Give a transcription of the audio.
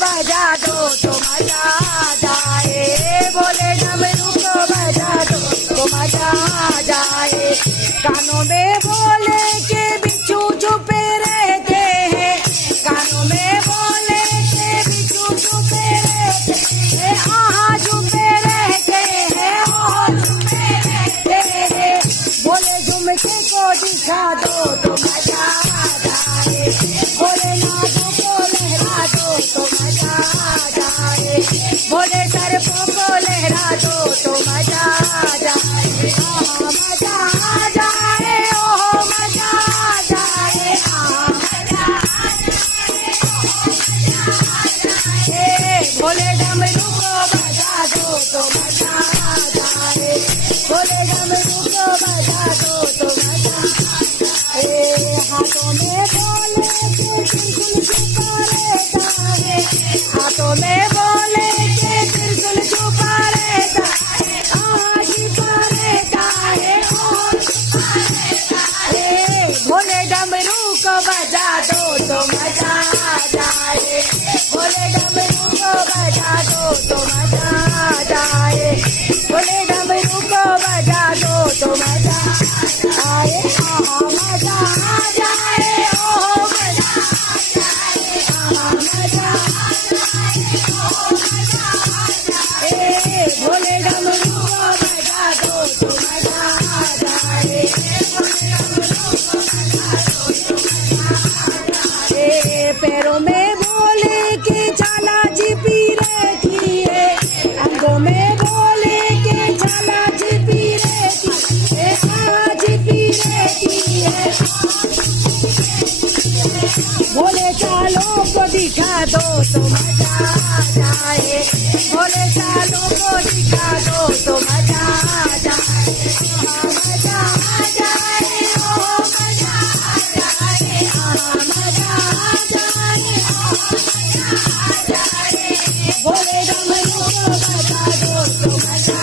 बजा दो तो मजा आ जाए, भोले डमरू को बजा दो तो मजा आ जाए। कानों में भोले के बिच्छू छुपे रहते हैं, कानों में भोले के बिच्छू छुपे रहते हैं, आहा छुपे रहते हैं, आहा छुपे रहते हैं। भोले झुमके को दिखा दो तो मजा आ जाए, भोलेनाथ को लहरा दो तो मजा आ जाए, भोले सर्पों को लहरा दो तो मजा आ जाए, आहा मजा आ जाए, ओहो मजा आ जाए, आहा मजा आ जाए, ओहो मजा आ जाए। भोले डमरू को बजा दो तो मजा आ जाए, भोले डमरू को बजा दो तो मजा आ जाए। हाथों में भोले के त्रिशूल छुपा रहता है, हाथों में भोले के त्रिशूल छुपा रहता है, आहा छिपा रहता है, और छिपा रहता है। भोले डमरू को बजा दो तो मजा आ जाए, भोले डमरू को बजा दो तो मजा आ जाए, भोले डमरू को बजा दो तो मजा आए, आहा मजा आ जाए, ओहो मजा आ जाए, आहा मजा आ जाए, ओहो मजा आ जाए। भोले डमरू को बजा दो तो मजा आ जाए, भोले डमरू को बजा दो तो मजा आ जाए। पैरों में भोले की छाला छिपी रहती है, अंगों में भोले के छाला छिपी रहती है, आहा छिपी रहती है। भोले चालों को दिखा दो तो मजा आ जाए, भोले चालों को दिखा दो तो मजा आ जाए, आहा मजा आ जाए, ओहो मजा आ जाए, आहा मजा आ जाए, ओहो मजा आ जाए। भोले डमरू को बजा दो तो मजा